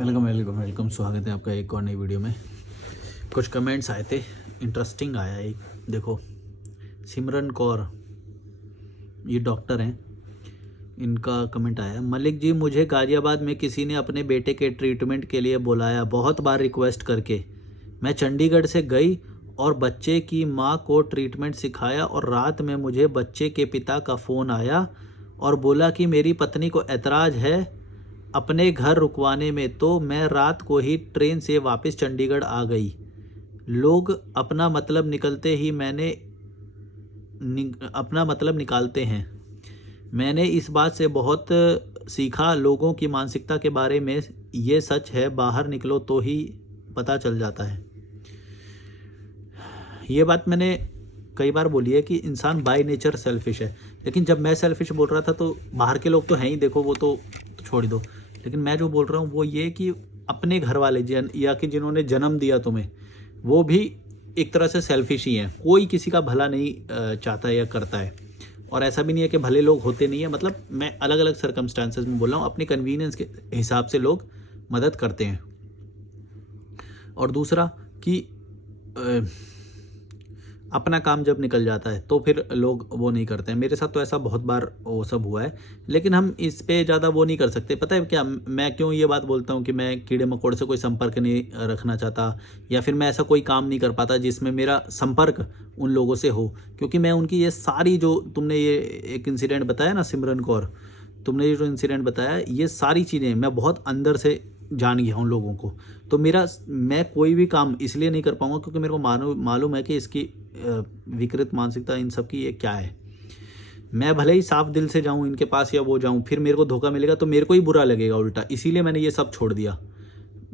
Welcome welcome welcome. स्वागत है आपका एक और नई वीडियो में। कुछ कमेंट्स आए थे, इंटरेस्टिंग आया एक। देखो, सिमरन कौर, ये डॉक्टर हैं, इनका कमेंट आया। मलिक जी, मुझे गाज़ियाबाद में किसी ने अपने बेटे के ट्रीटमेंट के लिए बुलाया, बहुत बार रिक्वेस्ट करके। मैं चंडीगढ़ से गई और बच्चे की माँ को ट्रीटमेंट सिखाया और रात में मुझे बच्चे के पिता का फ़ोन आया और बोला कि मेरी पत्नी को ऐतराज़ है अपने घर रुकवाने में, तो मैं रात को ही ट्रेन से वापस चंडीगढ़ आ गई। लोग अपना मतलब निकालते हैं। मैंने इस बात से बहुत सीखा, लोगों की मानसिकता के बारे में। ये सच है, बाहर निकलो तो ही पता चल जाता है। ये बात मैंने कई बार बोली है कि इंसान बाय नेचर सेल्फिश है, लेकिन जब मैं सेल्फिश बोल रहा था तो बाहर के लोग तो हैं ही, देखो वो तो छोड़ दो। लेकिन मैं जो बोल रहा हूँ वो ये कि अपने घर वाले या कि जिन्होंने जन्म दिया तुम्हें, वो भी एक तरह से सेल्फिश ही हैं। कोई किसी का भला नहीं चाहता या करता है, और ऐसा भी नहीं है कि भले लोग होते नहीं है। मतलब मैं अलग अलग सर्कमस्टांसेस में बोल रहा हूँ, अपनी कन्वीनियंस के हिसाब से लोग मदद करते हैं। और दूसरा कि अपना काम जब निकल जाता है तो फिर लोग वो नहीं करते हैं। मेरे साथ तो ऐसा बहुत बार वो सब हुआ है, लेकिन हम इस पे ज़्यादा वो नहीं कर सकते। पता है क्या, मैं क्यों ये बात बोलता हूँ कि मैं कीड़े मकोड़े से कोई संपर्क नहीं रखना चाहता, या फिर मैं ऐसा कोई काम नहीं कर पाता जिसमें मेरा संपर्क उन लोगों से हो। क्योंकि मैं उनकी ये सारी, जो तुमने ये एक इंसिडेंट बताया ना सिमरन कौर, तुमने ये जो इंसिडेंट बताया, ये सारी चीज़ें मैं बहुत अंदर से जान गया हूँ लोगों को। तो मैं कोई भी काम इसलिए नहीं कर पाऊँगा क्योंकि मेरे को मालूम है कि इसकी विकृत मानसिकता इन सब की ये क्या है। मैं भले ही साफ दिल से जाऊँ इनके पास या वो जाऊँ, फिर मेरे को धोखा मिलेगा तो मेरे को ही बुरा लगेगा उल्टा। इसीलिए मैंने ये सब छोड़ दिया।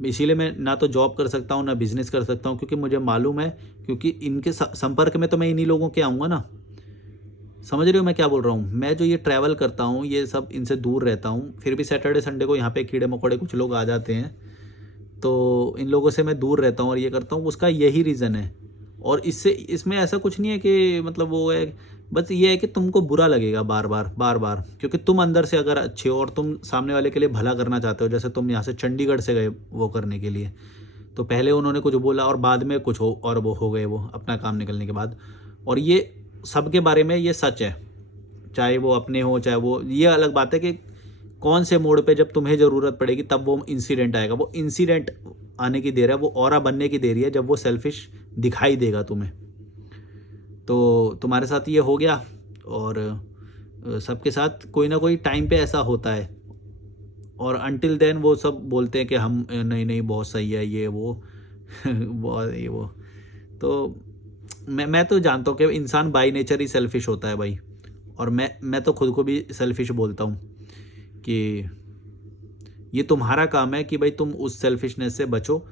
इसीलिए मैं ना तो जॉब कर सकता हूँ ना बिजनेस कर सकता हूँ, क्योंकि मुझे मालूम है, क्योंकि इनके संपर्क में तो मैं इन्हीं लोगों के आऊँगा ना। समझ रहे हो मैं क्या बोल रहा हूँ? मैं जो ये ट्रैवल करता हूँ, ये सब इनसे दूर रहता हूँ, फिर भी सैटरडे संडे को यहाँ पे कीड़े मकोड़े कुछ लोग आ जाते हैं, तो इन लोगों से मैं दूर रहता हूँ और ये करता हूँ। उसका यही रीज़न है। और इसमें ऐसा कुछ नहीं है कि मतलब वो है, बस ये है कि तुमको बुरा लगेगा बार बार, क्योंकि तुम अंदर से अगर अच्छे हो और तुम सामने वाले के लिए भला करना चाहते हो। जैसे तुम यहाँ से चंडीगढ़ से गए वो करने के लिए, तो पहले उन्होंने कुछ बोला और बाद में कुछ हो और वो हो गए वो अपना काम निकलने के बाद। और ये सबके बारे में ये सच है, चाहे वो अपने हो चाहे वो। ये अलग बात है कि कौन से मोड़ पे जब तुम्हें ज़रूरत पड़ेगी तब वो इंसिडेंट आएगा। वो इंसिडेंट आने की देर है, वो ऑरा बनने की देरी है जब वो सेल्फिश दिखाई देगा तुम्हें। तो तुम्हारे साथ ये हो गया, और सबके साथ कोई ना कोई टाइम पे ऐसा होता है। और अनटिल देन वो सब बोलते हैं कि हम नहीं नहीं बहुत सही है ये वो बहुत ये वो। तो मैं तो जानता हूँ कि इंसान बाय नेचर ही सेल्फिश होता है भाई। और मैं तो खुद को भी सेल्फिश बोलता हूँ कि ये तुम्हारा काम है कि भाई तुम उस सेल्फिशनेस से बचो।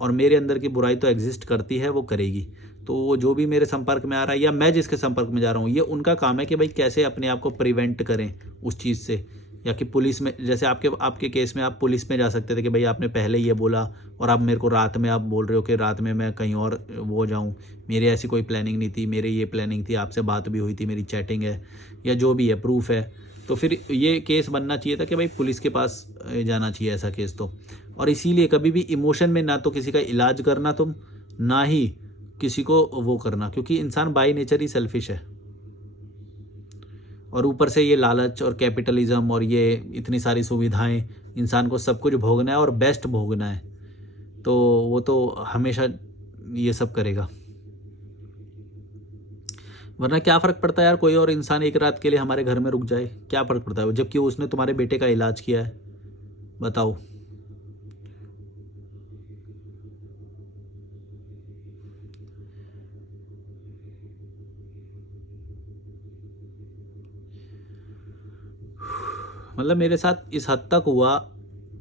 और मेरे अंदर की बुराई तो एग्जिस्ट करती है, वो करेगी। तो वो जो भी मेरे संपर्क में आ रहा है या मैं जिसके संपर्क में जा रहा हूँ, ये उनका काम है कि भाई कैसे अपने आप को प्रिवेंट करें उस चीज़ से। या कि पुलिस में, जैसे आपके केस में आप पुलिस में जा सकते थे कि भाई आपने पहले ये बोला और अब मेरे को रात में आप बोल रहे हो कि रात में मैं कहीं और वो जाऊँ। मेरी ऐसी कोई प्लानिंग नहीं थी, मेरी ये प्लानिंग थी, आपसे बात भी हुई थी, मेरी चैटिंग है या जो भी है प्रूफ है। तो फिर ये केस बनना चाहिए था कि भाई पुलिस के पास जाना चाहिए ऐसा केस तो। और इसीलिए कभी भी इमोशन में ना तो किसी का इलाज करना तुम, ना ही किसी को वो करना, क्योंकि इंसान बाय नेचर ही सेल्फिश है। और ऊपर से ये लालच और कैपिटलिज्म और ये इतनी सारी सुविधाएं, इंसान को सब कुछ भोगना है और बेस्ट भोगना है, तो वो तो हमेशा ये सब करेगा। वरना क्या फ़र्क पड़ता है यार, कोई और इंसान एक रात के लिए हमारे घर में रुक जाए, क्या फ़र्क पड़ता है, जबकि उसने तुम्हारे बेटे का इलाज किया है। बताओ। मतलब मेरे साथ इस हद तक हुआ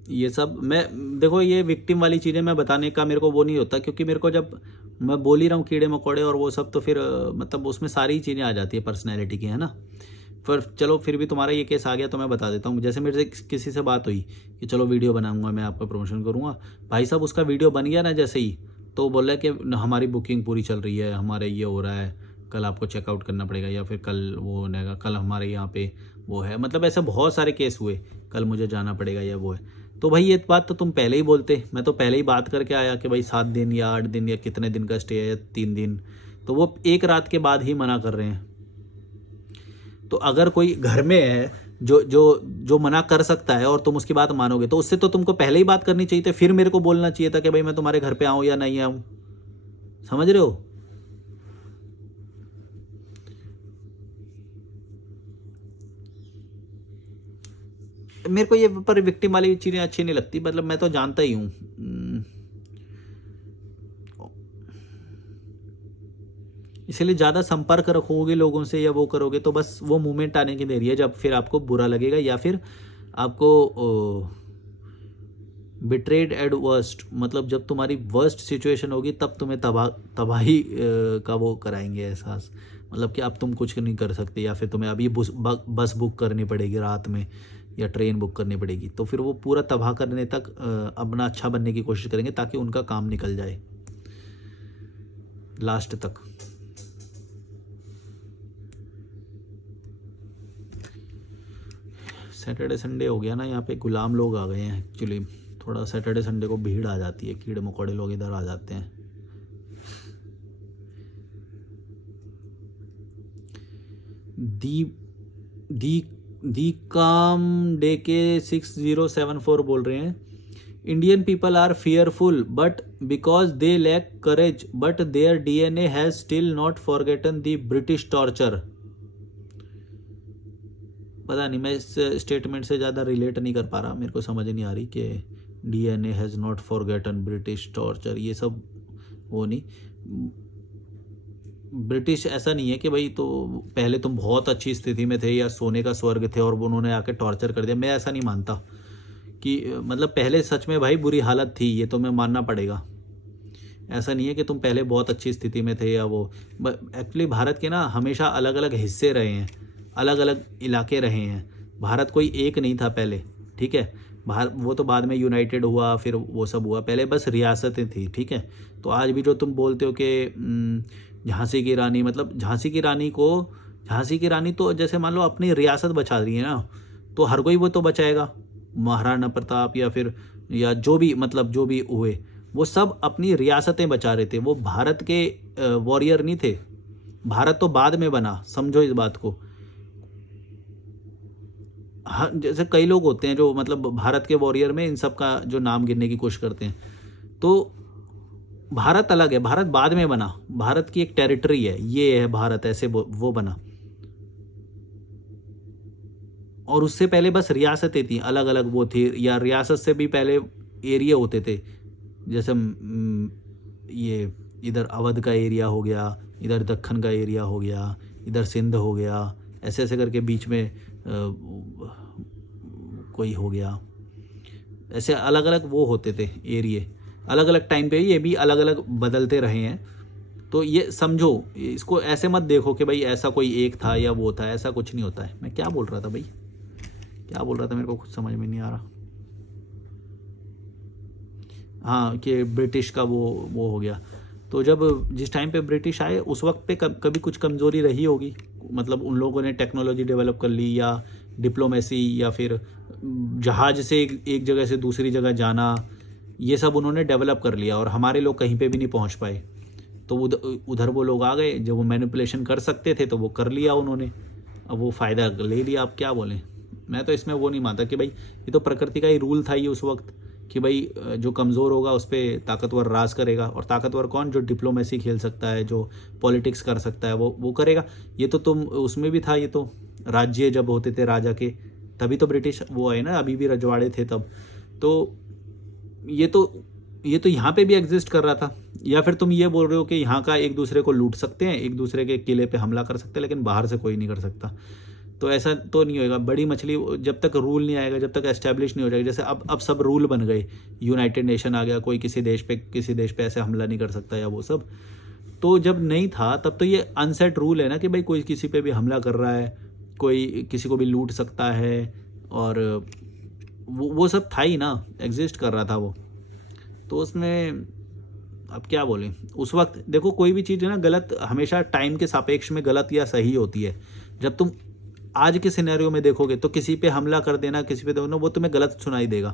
ये सब। मैं देखो, ये विक्टिम वाली चीज़ें मैं बताने का मेरे को वो नहीं होता, क्योंकि मेरे को जब मैं बोल ही रहा हूँ कीड़े मकोड़े और वो सब, तो फिर मतलब उसमें सारी चीज़ें आ जाती है पर्सनैलिटी की, है ना। पर चलो, फिर भी तुम्हारा ये केस आ गया तो मैं बता देता हूँ। जैसे मेरे से किसी से बात हुई कि चलो वीडियो बनाऊँगा, मैं आपका प्रमोशन करूँगा। भाई साहब, उसका वीडियो बन गया ना जैसे ही, तो बोला कि हमारी बुकिंग पूरी चल रही है, हमारे ये हो रहा है, कल आपको चेकआउट करना पड़ेगा, या फिर कल वो होगा, कल हमारे यहाँ पे वो है। मतलब ऐसे बहुत सारे केस हुए, कल मुझे जाना पड़ेगा या वो है। तो भाई ये बात तो तुम पहले ही बोलते, मैं तो पहले ही बात करके आया कि भाई 7 दिन या 8 दिन या कितने दिन का स्टे है, 3 दिन। तो वो एक रात के बाद ही मना कर रहे हैं। तो अगर कोई घर में है जो जो जो मना कर सकता है और तुम उसकी बात मानोगे, तो उससे तो तुमको पहले ही बात करनी चाहिए थी, फिर मेरे को बोलना चाहिए था कि भाई मैं तुम्हारे घर पे आऊँ या नहीं आऊँ। समझ रहे हो? मेरे को ये पर विक्टिम वाली चीज़ें अच्छी नहीं लगती, मतलब मैं तो जानता ही हूँ। इसलिए ज़्यादा संपर्क रखोगे लोगों से या वो करोगे तो बस वो मोमेंट आने की देरी है जब फिर आपको बुरा लगेगा, या फिर आपको बिट्रेड एट वर्स्ट, मतलब जब तुम्हारी वर्स्ट सिचुएशन होगी तब तुम्हें तबाही का वो कराएंगे एहसास, मतलब कि अब तुम कुछ नहीं कर सकते, या फिर तुम्हें अभी बस बुक करनी पड़ेगी रात में या ट्रेन बुक करनी पड़ेगी। तो फिर वो पूरा तबाह करने तक अपना अच्छा बनने की कोशिश करेंगे ताकि उनका काम निकल जाए लास्ट तक। सैटरडे संडे हो गया ना, यहाँ पे गुलाम लोग आ गए हैं एक्चुअली। थोड़ा सैटरडे संडे को भीड़ आ जाती है, कीड़े मकोड़े लोग इधर आ जाते हैं। दी दी दी काम डे के 6074 बोल रहे हैं, Indian people are fearful but because they lack courage, but their DNA has still not forgotten the British torture. पता नहीं, मैं इस स्टेटमेंट से ज़्यादा रिलेट नहीं कर पा रहा, मेरे को समझ नहीं आ रही कि DNA has not forgotten British torture, ये सब वो नहीं। ब्रिटिश ऐसा नहीं है कि भाई तो पहले तुम बहुत अच्छी स्थिति में थे या सोने का स्वर्ग थे और उन्होंने आके टॉर्चर कर दिया, मैं ऐसा नहीं मानता कि मतलब पहले सच में भाई बुरी हालत थी, ये तो मैं मानना पड़ेगा। ऐसा नहीं है कि तुम पहले बहुत अच्छी स्थिति में थे या वो। एक्चुअली भारत के ना हमेशा अलग अलग हिस्से रहे हैं, अलग अलग इलाके रहे हैं, भारत कोई एक नहीं था पहले, ठीक है। वो तो बाद में यूनाइटेड हुआ, फिर वो सब हुआ, पहले बस रियासतें थी, ठीक है। तो आज भी जो तुम बोलते हो कि झांसी की रानी, मतलब झांसी की रानी तो जैसे मान लो अपनी रियासत बचा रही है ना, तो हर कोई वो तो बचाएगा। महाराणा प्रताप या फिर या जो भी, मतलब जो भी हुए वो सब अपनी रियासतें बचा रहे थे, वो भारत के वॉरियर नहीं थे। भारत तो बाद में बना, समझो इस बात को। हाँ, जैसे कई लोग होते हैं जो मतलब भारत के वॉरियर में इन सब का जो नाम गिनने की कोशिश करते हैं, तो भारत अलग है, भारत बाद में बना, भारत की एक टेरिटरी है, ये है भारत, ऐसे वो बना। और उससे पहले बस रियासतें थी, अलग अलग वो थी, या रियासत से भी पहले एरिया होते थे, जैसे ये इधर अवध का एरिया हो गया, इधर दक्खन का एरिया हो गया, इधर सिंध हो गया, ऐसे ऐसे करके बीच में कोई हो गया, ऐसे अलग अलग वो होते थे एरिए, अलग अलग टाइम पे ये भी अलग अलग बदलते रहे हैं। तो ये समझो, इसको ऐसे मत देखो कि भाई ऐसा कोई एक था या वो था, ऐसा कुछ नहीं होता है। मैं क्या बोल रहा था भाई, क्या बोल रहा था, मेरे को कुछ समझ में नहीं आ रहा। हाँ, कि ब्रिटिश का वो हो गया। तो जब जिस टाइम पे ब्रिटिश आए उस वक्त पे कभी कुछ कमज़ोरी रही होगी, मतलब उन लोगों ने टेक्नोलॉजी डेवलप कर ली, या डिप्लोमेसी, या फिर जहाज़ से एक जगह से दूसरी जगह जाना, ये सब उन्होंने डेवलप कर लिया, और हमारे लोग कहीं पे भी नहीं पहुंच पाए। तो उधर वो लोग आ गए, जब वो मैनिपुलेशन कर सकते थे तो वो कर लिया उन्होंने, अब वो फ़ायदा ले लिया। आप क्या बोलें, मैं तो इसमें वो नहीं मानता कि भाई ये तो प्रकृति का ही रूल था ये उस वक्त, कि भाई जो कमज़ोर होगा उस पर ताकतवर राज करेगा। और ताकतवर कौन, जो डिप्लोमेसी खेल सकता है, जो पॉलिटिक्स कर सकता है, वो करेगा। ये तो तुम उसमें भी था, ये तो राज्य जब होते थे राजा के, तभी तो ब्रिटिश वो है ना, अभी भी रजवाड़े थे तब। तो ये तो यहाँ पे भी एग्जिस्ट कर रहा था। या फिर तुम ये बोल रहे हो कि यहाँ का एक दूसरे को लूट सकते हैं, एक दूसरे के किले पे हमला कर सकते हैं, लेकिन बाहर से कोई नहीं कर सकता। तो ऐसा तो नहीं होएगा। बड़ी मछली जब तक रूल नहीं आएगा, जब तक एस्टेब्लिश नहीं हो जाएगा, जैसे अब सब रूल बन गए, यूनाइटेड नेशन आ गया, कोई किसी देश पे ऐसे हमला नहीं कर सकता या वो सब। तो जब नहीं था तब तो ये अनसेट रूल है ना, कि भाई कोई किसी पे भी हमला कर रहा है, कोई किसी को भी लूट सकता है, और वो सब था ही ना, एग्जिस्ट कर रहा था वो। तो उसमें अब क्या बोलें, उस वक्त देखो कोई भी चीज़ है ना, गलत हमेशा टाइम के सापेक्ष में गलत या सही होती है। जब तुम आज के सिनेरियो में देखोगे तो किसी पे हमला कर देना, किसी पे देना, वो तुम्हें गलत सुनाई देगा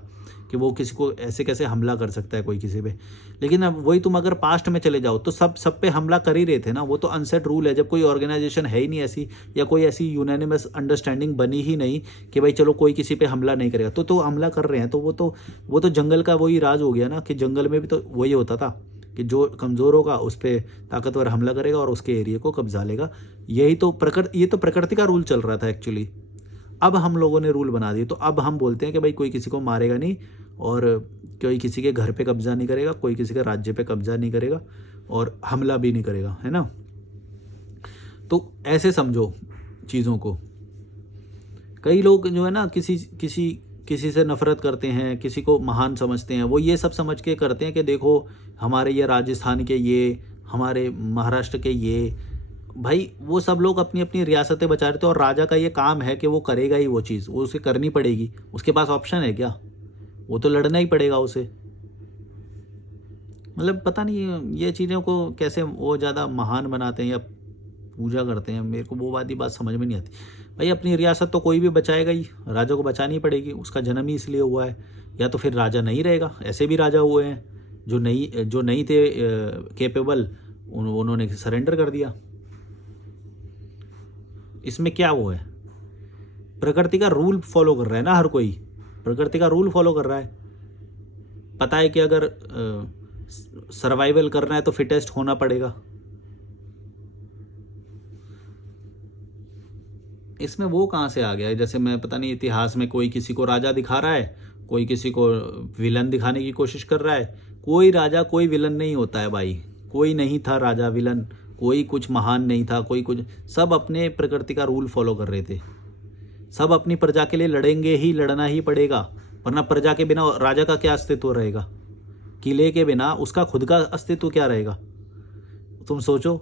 कि वो किसी को ऐसे कैसे हमला कर सकता है कोई किसी पे। लेकिन अब वही तुम अगर पास्ट में चले जाओ तो सब पे हमला कर ही रहे थे ना। वो तो अनसेट रूल है, जब कोई ऑर्गेनाइजेशन है ही नहीं ऐसी, या कोई ऐसी यूनानिमस अंडरस्टैंडिंग बनी ही नहीं कि भाई चलो कोई किसी पे हमला नहीं करेगा, तो हमला कर रहे हैं। तो वो तो जंगल का वही राज हो गया ना, कि जंगल में भी तो वही होता था कि जो कमज़ोर होगा उस पर ताकतवर हमला करेगा और उसके एरिया को कब्जा लेगा। ये तो प्रकृति का रूल चल रहा था एक्चुअली। अब हम लोगों ने रूल बना दिए, तो अब हम बोलते हैं कि भाई कोई किसी को मारेगा नहीं, और कोई किसी के घर पे कब्जा नहीं करेगा, कोई किसी के राज्य पे कब्जा नहीं करेगा, और हमला भी नहीं करेगा, है ना। तो ऐसे समझो चीज़ों को। कई लोग जो है ना किसी से नफरत करते हैं, किसी को महान समझते हैं, वो ये सब समझ के करते हैं कि देखो हमारे ये राजस्थान के, ये हमारे महाराष्ट्र के, ये भाई वो सब लोग अपनी अपनी रियासतें बचा रहे थे, और राजा का ये काम है कि वो करेगा ही वो चीज़, वो उसे करनी पड़ेगी। उसके पास ऑप्शन है क्या? वो तो लड़ना ही पड़ेगा उसे। मतलब पता नहीं ये चीज़ों को कैसे वो ज़्यादा महान बनाते हैं या पूजा करते हैं, मेरे को वो बात समझ में नहीं आती। भाई अपनी रियासत तो कोई भी बचाएगा ही, राजा को बचानी पड़ेगी, उसका जन्म ही इसलिए हुआ है। या तो फिर राजा नहीं रहेगा, ऐसे भी राजा हुए हैं जो नहीं थे कैपेबल, उन्होंने सरेंडर कर दिया। इसमें क्या वो है? प्रकृति का रूल फॉलो कर रहा है ना हर कोई, प्रकृति का रूल फॉलो कर रहा है। पता है कि अगर सर्वाइवल करना है तो फिटेस्ट होना पड़ेगा। इसमें वो कहाँ से आ गया है? जैसे मैं पता नहीं इतिहास में कोई किसी को राजा दिखा रहा है, कोई किसी को विलन दिखाने की कोशिश कर रहा है। कोई राजा कोई विलन नहीं होता है भाई, कोई नहीं था राजा विलन, कोई कुछ महान नहीं था, कोई कुछ, सब अपने प्रकृति का रूल फॉलो कर रहे थे। सब अपनी प्रजा के लिए लड़ेंगे ही, लड़ना ही पड़ेगा, वरना प्रजा के बिना राजा का क्या अस्तित्व रहेगा? किले के बिना उसका खुद का अस्तित्व क्या रहेगा? तुम सोचो,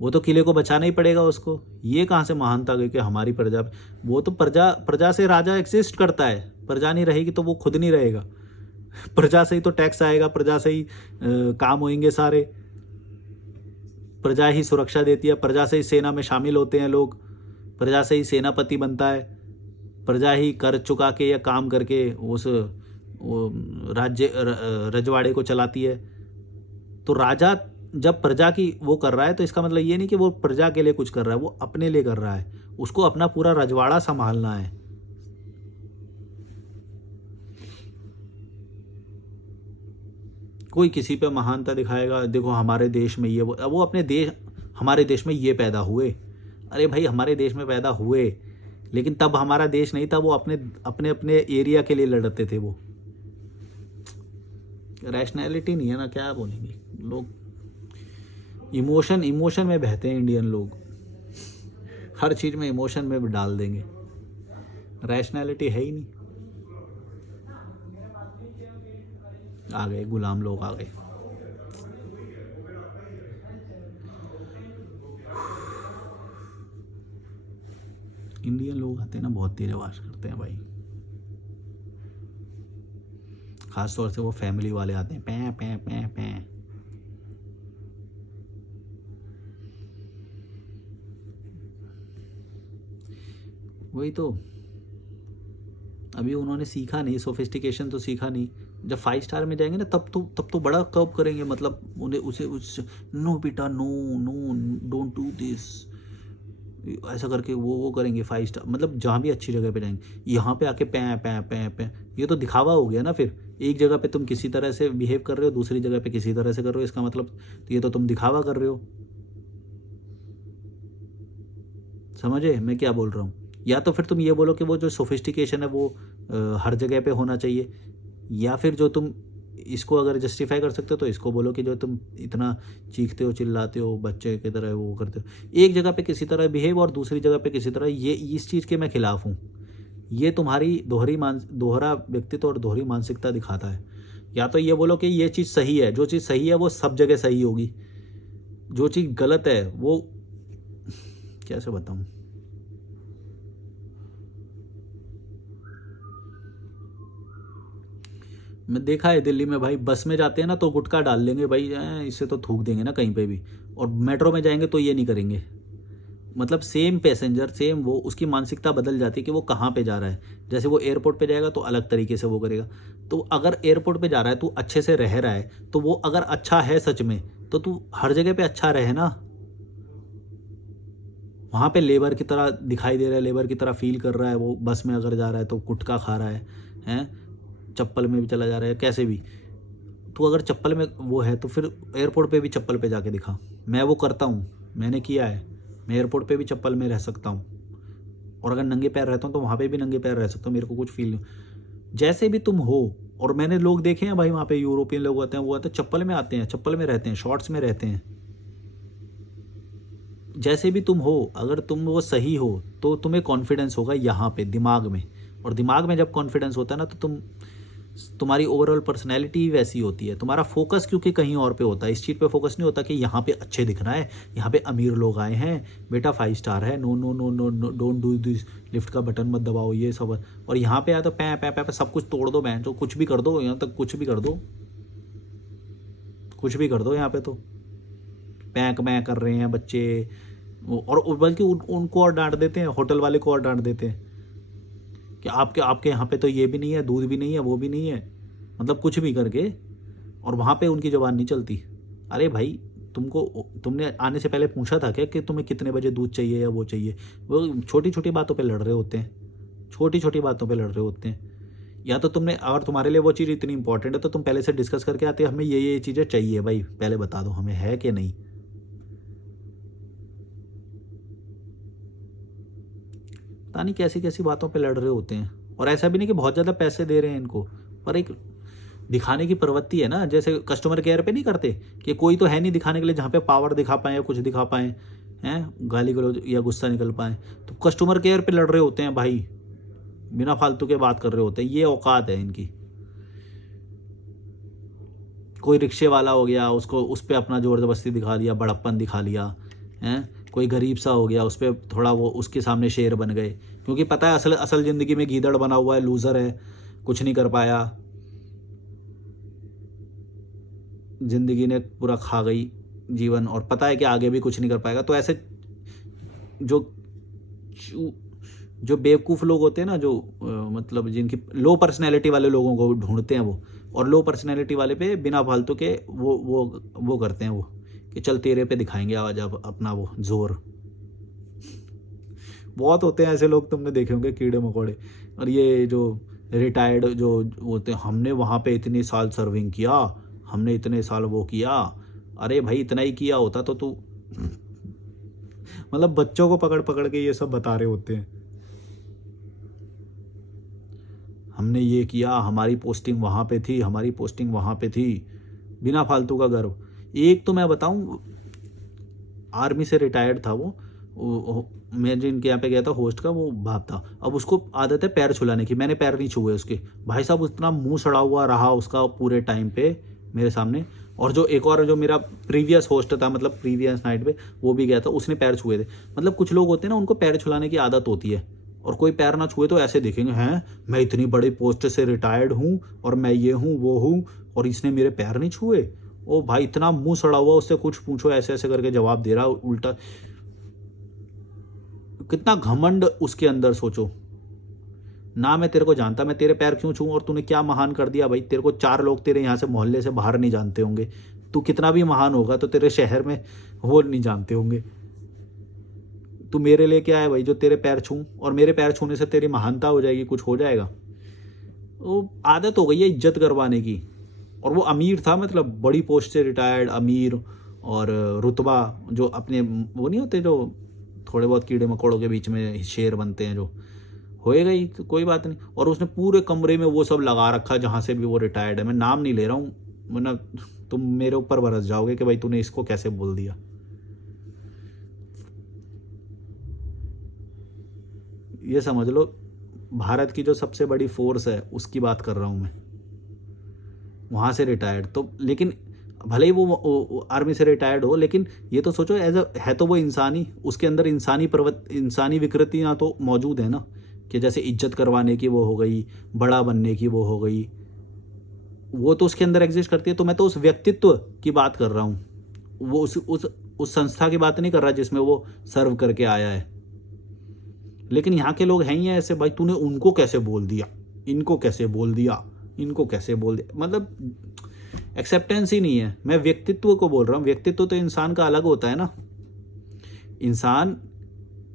वो तो किले को बचाना ही पड़ेगा उसको। ये कहाँ से महानता गई कि हमारी प्रजा? वो तो प्रजा से राजा एग्जिस्ट करता है, प्रजा नहीं रहेगी तो वो खुद नहीं रहेगा। प्रजा से ही तो टैक्स आएगा, प्रजा से ही काम होंगे सारे, प्रजा ही सुरक्षा देती है, प्रजा से ही सेना में शामिल होते हैं लोग, प्रजा से ही सेनापति बनता है, प्रजा ही कर चुका के या काम करके उस राज्य रजवाड़े को चलाती है। तो राजा जब प्रजा की वो कर रहा है तो इसका मतलब ये नहीं कि वो प्रजा के लिए कुछ कर रहा है, वो अपने लिए कर रहा है, उसको अपना पूरा रजवाड़ा संभालना है। कोई किसी पे महानता दिखाएगा, देखो हमारे देश में ये वो अपने देश, हमारे देश में ये पैदा हुए। अरे भाई हमारे देश में पैदा हुए, लेकिन तब हमारा देश नहीं था, वो अपने अपने एरिया के लिए लड़ते थे। वो रैशनैलिटी नहीं है ना, क्या बोलेंगे लोग। इमोशन में बहते हैं इंडियन लोग, हर चीज़ में इमोशन में डाल देंगे, रैशनैलिटी है ही नहीं। आ गए गुलाम लोग, आ गए। इंडियन लोग आते हैं ना, बहुत तेज आवाज करते हैं भाई, खास तौर से वो फैमिली वाले आते हैं, पैं पैं पैं पैं। वही तो, अभी उन्होंने सीखा नहीं, सोफिस्टिकेशन तो सीखा नहीं। जब 5 स्टार में जाएंगे ना तब तो बड़ा कर्व करेंगे, मतलब उन्हें उसे नो बेटा no no don't do this, ऐसा करके वो करेंगे 5 स्टार। मतलब जहाँ भी अच्छी जगह पे जाएंगे, यहाँ पे आके पैं पैं पैं पैं, ये तो दिखावा हो गया ना। फिर एक जगह पे तुम किसी तरह से बिहेव कर रहे हो, दूसरी जगह पे किसी तरह से कर रहे हो, इसका मतलब तो ये तो तुम दिखावा कर रहे हो। समझे मैं क्या बोल रहा हूँ? या तो फिर तुम ये बोलो कि वो जो सोफिस्टिकेशन है वो हर जगह पे होना चाहिए, या फिर जो तुम इसको अगर जस्टिफाई कर सकते हो तो इसको बोलो कि जो तुम इतना चीखते हो, चिल्लाते हो, बच्चे की तरह वो करते हो, एक जगह पे किसी तरह बिहेव और दूसरी जगह पे किसी तरह, ये इस चीज़ के मैं खिलाफ हूँ। ये तुम्हारी दोहरा व्यक्तित्व और दोहरी मानसिकता दिखाता है। या तो ये बोलो कि ये चीज़ सही है, जो चीज़ सही है वो सब जगह सही होगी, जो चीज़ गलत है वो कैसे बताऊँ। मैं देखा है दिल्ली में भाई, बस में जाते हैं ना तो गुटखा डाल लेंगे भाई, इससे तो थूक देंगे ना कहीं पे भी, और मेट्रो में जाएंगे तो ये नहीं करेंगे। मतलब सेम पैसेंजर सेम वो, उसकी मानसिकता बदल जाती है कि वो कहाँ पे जा रहा है। जैसे वो एयरपोर्ट पे जाएगा तो अलग तरीके से वो करेगा। तो अगर एयरपोर्ट पे जा रहा है, तू अच्छे से रह रहा है, तो वो अगर अच्छा है सच में, तो तू हर जगह पे अच्छा रहे ना। वहाँ पे लेबर की तरह दिखाई दे रहा है, लेबर की तरह फील कर रहा है, वो बस में अगर जा रहा है तो गुटखा खा रहा है, हैं, चप्पल में भी चला जा रहा है, कैसे भी। तो अगर चप्पल में वो है तो फिर एयरपोर्ट पे भी चप्पल पे जाके दिखा। मैं वो करता हूँ, मैंने किया है। मैं एयरपोर्ट पे भी चप्पल में रह सकता हूँ, और अगर नंगे पैर रहता हूँ तो वहाँ पे भी नंगे पैर रह सकता हूँ, मेरे को कुछ फील नहीं। जैसे भी तुम हो। और मैंने लोग देखे हैं भाई, वहाँ पे यूरोपियन लोग आते हैं, वो आते हैं चप्पल में, आते हैं चप्पल में रहते हैं, शॉर्ट्स में रहते हैं। जैसे भी तुम हो, अगर तुम वो सही हो तो तुम्हें कॉन्फिडेंस होगा यहाँ पे दिमाग में। और दिमाग में जब कॉन्फिडेंस होता है ना, तो तुम्हारी ओवरऑल पर्सनैलिटी वैसी होती है। तुम्हारा फोकस क्योंकि कहीं और पे होता है, इस चीज़ पे फोकस नहीं होता कि यहाँ पे अच्छे दिखना है, यहाँ पे अमीर लोग आए हैं, बेटा 5 स्टार है, no no no no no, don't do this, lift का बटन मत दबाओ, ये सब। और यहाँ पे आया तो पै पै पै सब कुछ तोड़ दो, बहन तो कुछ भी कर दो, यहाँ तक कुछ भी कर दो, कुछ भी कर दो यहाँ पे तो। पैक मै कर रहे हैं बच्चे, और बल्कि उनको और डांट देते हैं, होटल वाले को और डांट देते हैं कि आपके आपके यहाँ पे तो ये भी नहीं है, दूध भी नहीं है, वो भी नहीं है, मतलब कुछ भी करके। और वहाँ पे उनकी ज़ुबान नहीं चलती। अरे भाई, तुमने आने से पहले पूछा था क्या कि तुम्हें कितने बजे दूध चाहिए या वो चाहिए? वो छोटी छोटी बातों पे लड़ रहे होते हैं, छोटी छोटी बातों पे लड़ रहे होते हैं। या तो तुमने, अगर तुम्हारे लिए वो चीज़ इतनी इंपॉर्टेंट है तो तुम पहले से डिस्कस करके आते, हमें ये चीज़ें चाहिए भाई, पहले बता दो हमें है कि नहीं। पता नहीं कैसी कैसी बातों पे लड़ रहे होते हैं। और ऐसा भी नहीं कि बहुत ज़्यादा पैसे दे रहे हैं इनको, पर एक दिखाने की प्रवृत्ति है ना। जैसे कस्टमर केयर पे नहीं करते कि कोई तो है नहीं दिखाने के लिए जहाँ पे पावर दिखा पाए या कुछ दिखा पाए, हैं, गाली गलौज या गुस्सा निकल पाए, तो कस्टमर केयर पे लड़ रहे होते हैं भाई, बिना फालतू के बात कर रहे होते हैं। ये औकात है इनकी। कोई रिक्शे वाला हो गया, उसको उस पर अपना ज़ोर ज़बरदस्ती दिखा दिया, बड़प्पन दिखा लिया, हैं। कोई गरीब सा हो गया, उस पर थोड़ा वो उसके सामने शेर बन गए, क्योंकि पता है असल असल ज़िंदगी में गीदड़ बना हुआ है, लूज़र है, कुछ नहीं कर पाया, ज़िंदगी ने पूरा खा गई जीवन, और पता है कि आगे भी कुछ नहीं कर पाएगा। तो ऐसे जो जो बेवकूफ़ लोग होते हैं ना, जो मतलब जिनकी लो पर्सनैलिटी वाले लोगों को ढूंढते हैं वो, और लो पर्सनैलिटी वाले पे बिना फालतू के वो करते हैं वो, कि चल तेरे पे दिखाएंगे आज अब अपना वो जोर। बहुत होते हैं ऐसे लोग, तुमने देखे होंगे कीड़े मकोड़े। और ये जो रिटायर्ड जो होते हैं, हमने वहाँ पे इतने साल सर्विंग किया, हमने इतने साल वो किया। अरे भाई, इतना ही किया होता तो तू मतलब बच्चों को पकड़ पकड़ के ये सब बता रहे होते हैं, हमने ये किया, हमारी पोस्टिंग वहाँ पे थी, हमारी पोस्टिंग वहाँ पे थी, बिना फालतू का गर्व। एक तो मैं बताऊँ, आर्मी से रिटायर्ड था वो मैं जिनके यहाँ पे गया था होस्ट का, वो बाप था। अब उसको आदत है पैर छुलाने की, मैंने पैर नहीं छुए उसके। भाई साहब, उतना मुंह सड़ा हुआ रहा उसका पूरे टाइम पे मेरे सामने। और जो एक और जो मेरा प्रीवियस होस्ट था, मतलब प्रीवियस नाइट पे वो भी गया था, उसने पैर छुए थे। मतलब कुछ लोग होते हैं ना, उनको पैर छुलाने की आदत होती है, और कोई पैर ना छुए तो ऐसे देखेंगे, हैं मैं इतनी बड़ी पोस्ट से रिटायर्ड हूँ, और मैं ये हूँ वो हूँ, और इसने मेरे पैर नहीं छुए। ओ भाई, इतना मुंह सड़ा हुआ, उससे कुछ पूछो ऐसे ऐसे करके जवाब दे रहा उल्टा। कितना घमंड उसके अंदर, सोचो ना। मैं तेरे को जानता, मैं तेरे पैर क्यों छूऊं, और तूने क्या महान कर दिया भाई? तेरे को 4 लोग तेरे यहाँ से मोहल्ले से बाहर नहीं जानते होंगे। तू कितना भी महान होगा तो तेरे शहर में वो नहीं जानते होंगे। तू मेरे लिए क्या है भाई जो तेरे पैर छूं, और मेरे पैर छूने से तेरी महानता हो जाएगी, कुछ हो जाएगा? वो आदत हो गई है इज्जत करवाने की। और वो अमीर था, मतलब बड़ी पोस्ट से रिटायर्ड अमीर, और रुतबा, जो अपने वो नहीं होते जो थोड़े बहुत कीड़े मकोड़ों के बीच में शेर बनते हैं, जो होएगा ही, तो कोई बात नहीं। और उसने पूरे कमरे में वो सब लगा रखा जहाँ से भी वो रिटायर्ड है। मैं नाम नहीं ले रहा हूँ, वरना तुम मेरे ऊपर बरस जाओगे कि भाई तूने इसको कैसे बोल दिया। ये समझ लो, भारत की जो सबसे बड़ी फोर्स है उसकी बात कर रहा हूँ मैं, वहाँ से रिटायर्ड। तो लेकिन भले ही वो आर्मी से रिटायर्ड हो, लेकिन ये तो सोचो एज अ है तो वो इंसानी, उसके अंदर इंसानी विकृतियाँ तो मौजूद है ना, कि जैसे इज्जत करवाने की वो हो गई, बड़ा बनने की वो हो गई, वो तो उसके अंदर एग्जिस्ट करती है। तो मैं तो उस व्यक्तित्व की बात कर रहा हूँ, वो उस उस संस्था की बात नहीं कर रहा जिसमें वो सर्व करके आया है। लेकिन यहाँ के लोग हैं ही ऐसे, भाई तूने उनको कैसे बोल दिया, इनको कैसे बोल दिया, इनको कैसे बोल दिया, मतलब एक्सेप्टेंस ही नहीं है। मैं व्यक्तित्व को बोल रहा हूँ। व्यक्तित्व तो इंसान का अलग होता है ना, इंसान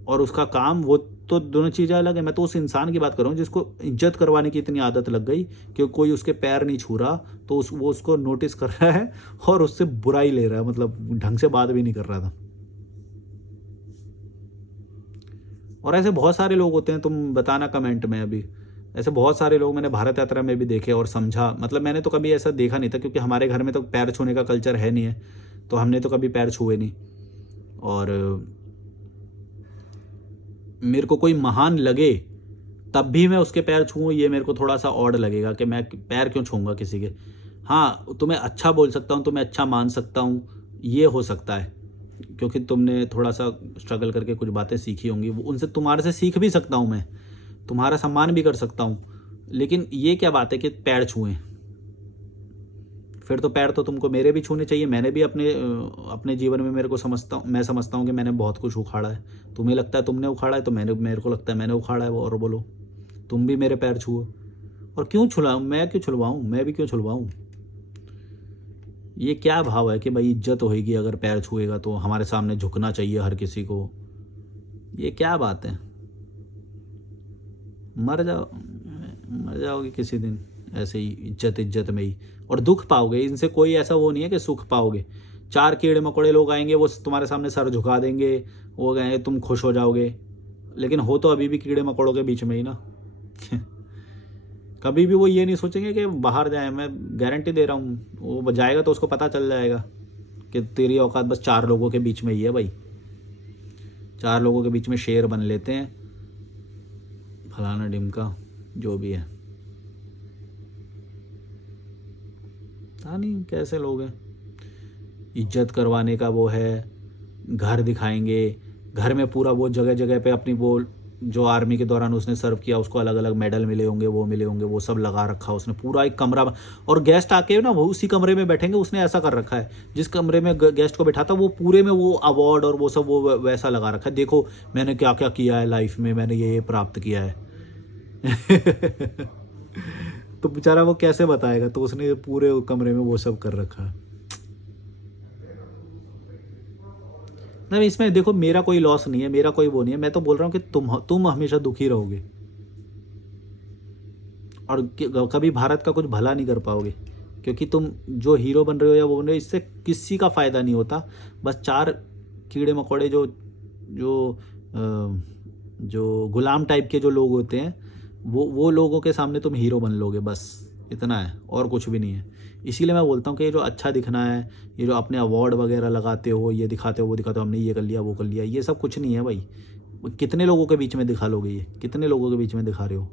और उसका काम, वो तो दोनों चीज़ें अलग है। मैं तो उस इंसान की बात कर रहा हूँ जिसको इज्जत करवाने की इतनी आदत लग गई कि कोई उसके पैर नहीं छू रहा तो वो उसको नोटिस कर रहा है और उससे बुराई ले रहा है, मतलब ढंग से बात भी नहीं कर रहा था। और ऐसे बहुत सारे लोग होते हैं, तुम बताना कमेंट में। अभी ऐसे बहुत सारे लोग मैंने भारत यात्रा में भी देखे और समझा। मतलब मैंने तो कभी ऐसा देखा नहीं था, क्योंकि हमारे घर में तो पैर छूने का कल्चर है नहीं है, तो हमने तो कभी पैर छुए नहीं। और मेरे को कोई महान लगे तब भी मैं उसके पैर छूऊँ, ये मेरे को थोड़ा सा ऑड लगेगा कि मैं पैर क्यों छूऊंगा किसी के। हाँ, तुम्हें अच्छा बोल सकता हूँ, तुम्हें अच्छा मान सकता हूँ, ये हो सकता है, क्योंकि तुमने थोड़ा सा स्ट्रगल करके कुछ बातें सीखी होंगी, वो उनसे तुम्हारे से सीख भी सकता हूँ मैं, तुम्हारा सम्मान भी कर सकता हूँ। लेकिन ये क्या बात है कि पैर छुएं? फिर तो पैर तो तुमको मेरे भी छूने चाहिए। मैंने भी अपने जीवन में, मैं समझता हूँ कि मैंने बहुत कुछ उखाड़ा है। तुम्हें लगता है तुमने उखाड़ा है, तो मेरे को लगता है मैंने उखाड़ा है वो। और बोलो तुम भी मेरे पैर छुओ। और क्यों छुलाऊँ? मैं क्यों छुलवाऊँ? मैं भी क्यों छुलवाऊँ? ये क्या भाव है कि भाई इज्जत होएगी अगर पैर छुएगा, तो हमारे सामने झुकना चाहिए हर किसी को? ये क्या बात है? मर जाओगे किसी दिन ऐसे ही इज्जत में ही, और दुख पाओगे। इनसे कोई ऐसा वो नहीं है कि सुख पाओगे। 4 कीड़े मकोड़े लोग आएंगे, वो तुम्हारे सामने सर झुका देंगे, वो कहेंगे तुम खुश हो जाओगे, लेकिन हो तो अभी भी कीड़े मकोड़ों के बीच में ही ना। कभी भी वो ये नहीं सोचेंगे कि बाहर जाए। मैं गारंटी दे रहा हूँ, वो जाएगा तो उसको पता चल जाएगा कि तेरी औकात बस 4 लोगों के बीच में ही है भाई। 4 लोगों के बीच में शेर बन लेते हैं, फलाना ढिमका जो भी है। पता नहीं कैसे लोग हैं। इज्जत करवाने का वो है, घर दिखाएंगे, घर में पूरा वो जगह जगह पे अपनी वो जो आर्मी के दौरान उसने सर्व किया उसको अलग अलग मेडल मिले होंगे, वो मिले होंगे, वो सब लगा रखा उसने पूरा एक कमरा। और गेस्ट आके ना वो उसी कमरे में बैठेंगे, उसने ऐसा कर रखा है जिस कमरे में गेस्ट को बैठाता वो पूरे में वो अवार्ड और वो सब वो वैसा लगा रखा है। देखो मैंने क्या क्या किया है लाइफ में, मैंने ये प्राप्त किया है। तो बेचारा वो कैसे बताएगा? तो उसने पूरे कमरे में वो सब कर रखा है। नहीं, इसमें देखो मेरा कोई लॉस नहीं है, मेरा कोई वो नहीं है। मैं तो बोल रहा हूँ कि तुम हमेशा दुखी रहोगे और कभी भारत का कुछ भला नहीं कर पाओगे, क्योंकि तुम जो हीरो बन रहे हो या वो बन रहे हो, इससे किसी का फ़ायदा नहीं होता। बस 4 कीड़े मकोड़े जो जो जो गुलाम टाइप के जो लोग होते हैं, वो लोगों के सामने तुम हीरो बन लोगे, बस इतना है और कुछ भी नहीं है। इसीलिए मैं बोलता हूँ कि ये जो अच्छा दिखना है, ये जो अपने अवार्ड वगैरह लगाते हो, ये दिखाते हो वो दिखाते हो, हमने ये कर लिया वो कर लिया, ये सब कुछ नहीं है भाई। कितने लोगों के बीच में दिखा लोगे? ये कितने लोगों के बीच में दिखा रहे हो?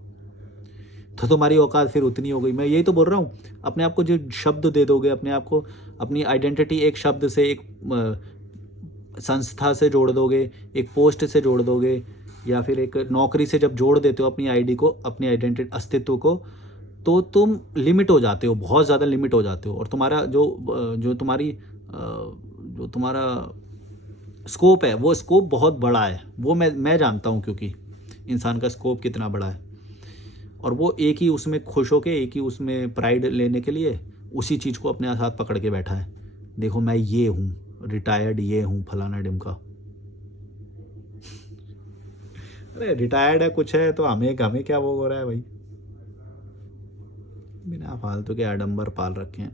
तो तुम्हारी औकात फिर उतनी हो गई। मैं यही तो बोल रहा हूँ, अपने आप को जो शब्द दे दोगे, अपने आप को अपनी आइडेंटिटी एक शब्द से, एक संस्था से जोड़ दोगे, एक पोस्ट से जोड़ दोगे, या फिर एक नौकरी से जब जोड़ देते हो अपनी आईडी को, अपनी आइडेंटिटी अस्तित्व को, तो तुम लिमिट हो जाते हो, बहुत ज़्यादा लिमिट हो जाते हो। और तुम्हारा जो तुम्हारा स्कोप है, वो स्कोप बहुत बड़ा है। वो मैं जानता हूँ, क्योंकि इंसान का स्कोप कितना बड़ा है। और वो एक ही उसमें खुश होके, एक ही उसमें प्राइड लेने के लिए उसी चीज़ को अपने साथ पकड़ के बैठा है। देखो मैं ये हूँ, रिटायर्ड ये हूँ, फलाना ढिमका। अरे रिटायर्ड है कुछ है तो हमें क्या वो हो रहा है भाई? बिना फालतू के आडंबर पाल रखे हैं।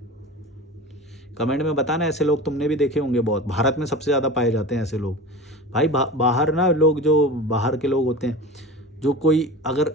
कमेंट में बताना, ऐसे लोग तुमने भी देखे होंगे बहुत। भारत में सबसे ज़्यादा पाए जाते हैं ऐसे लोग भाई। बाहर ना लोग, जो बाहर के लोग होते हैं, जो कोई अगर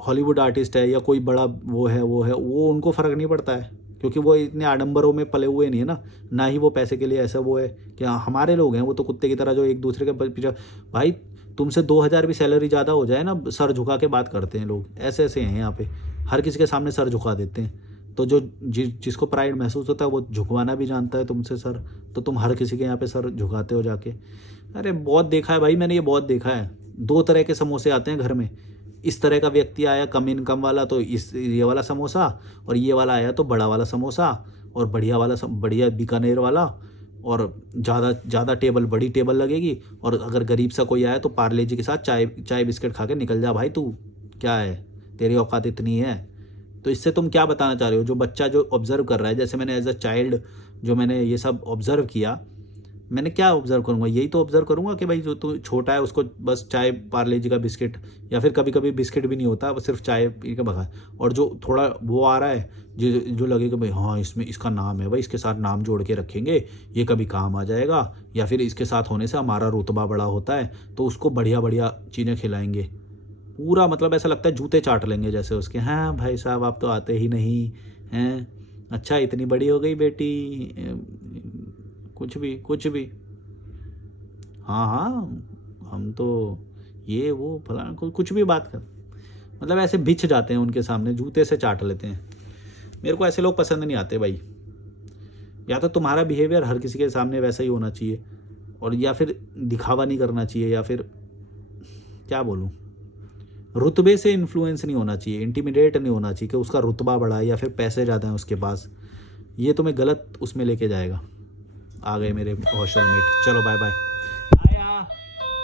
हॉलीवुड आर्टिस्ट है या कोई बड़ा वो है वो उनको फ़र्क नहीं पड़ता है, क्योंकि वो इतने आडंबरों में पले हुए नहीं है ना ही वो पैसे के लिए ऐसा वो है कि हमारे लोग हैं वो तो कुत्ते की तरह जो एक दूसरे के पीछे। भाई तुमसे 2000 भी सैलरी ज़्यादा हो जाए ना, सर झुका के बात करते हैं लोग। ऐसे ऐसे हैं यहाँ पे, हर किसी के सामने सर झुका देते हैं। तो जो जिसको प्राइड महसूस होता है वो झुकवाना भी जानता है तुमसे सर, तो तुम हर किसी के यहाँ पे सर झुकाते हो जाके। अरे बहुत देखा है भाई, मैंने ये बहुत देखा है। 2 तरह के समोसे आते हैं घर में। इस तरह का व्यक्ति आया कम इनकम वाला, तो ये वाला समोसा, और ये वाला आया तो बड़ा वाला समोसा, और बढ़िया वाला बढ़िया बीकानेर वाला, और ज़्यादा टेबल, बड़ी टेबल लगेगी, और अगर गरीब सा कोई आया तो पार्ले जी के साथ चाय बिस्किट खा के निकल जा भाई, तू क्या है, तेरी औकात इतनी है। तो इससे तुम क्या बताना चाह रहे हो? जो बच्चा जो ऑब्जर्व कर रहा है, जैसे मैंने एज अ चाइल्ड जो मैंने ये सब ऑब्जर्व किया, मैंने क्या ऑब्जर्व करूँगा? यही तो ऑब्जर्व करूँगा कि भाई जो तू छोटा है उसको बस चाय, पार्ले जी का बिस्किट, या फिर कभी कभी बिस्किट भी नहीं होता, बस सिर्फ चाय पी के भगा। और जो थोड़ा वो आ रहा है, जो लगेगा भाई हाँ इसमें इसका नाम है भाई, इसके साथ नाम जोड़ के रखेंगे, ये कभी काम आ जाएगा, या फिर इसके साथ होने से हमारा रुतबा बड़ा होता है, तो उसको बढ़िया बढ़िया चीज़ें खिलाएंगे। पूरा मतलब ऐसा लगता है जूते चाट लेंगे जैसे उसके। हाँ भाई साहब आप तो आते ही नहीं हैं, अच्छा इतनी बड़ी हो गई बेटी, कुछ भी कुछ भी। हाँ हाँ, हम तो ये वो फलाना कुछ भी बात कर, मतलब ऐसे बिछ जाते हैं उनके सामने, जूते से चाट लेते हैं। मेरे को ऐसे लोग पसंद नहीं आते भाई। या तो तुम्हारा बिहेवियर हर किसी के सामने वैसा ही होना चाहिए, और या फिर दिखावा नहीं करना चाहिए, या फिर क्या बोलूँ, रुतबे से इन्फ्लुएंस नहीं होना चाहिए, इंटिमिडेट नहीं होना चाहिए कि उसका रुतबा बड़ा है या फिर पैसे ज़्यादा हैं उसके पास। ये तुम्हें गलत उसमें लेके जाएगा। आ गए मेरे हौसल मेट, चलो बाय बाय।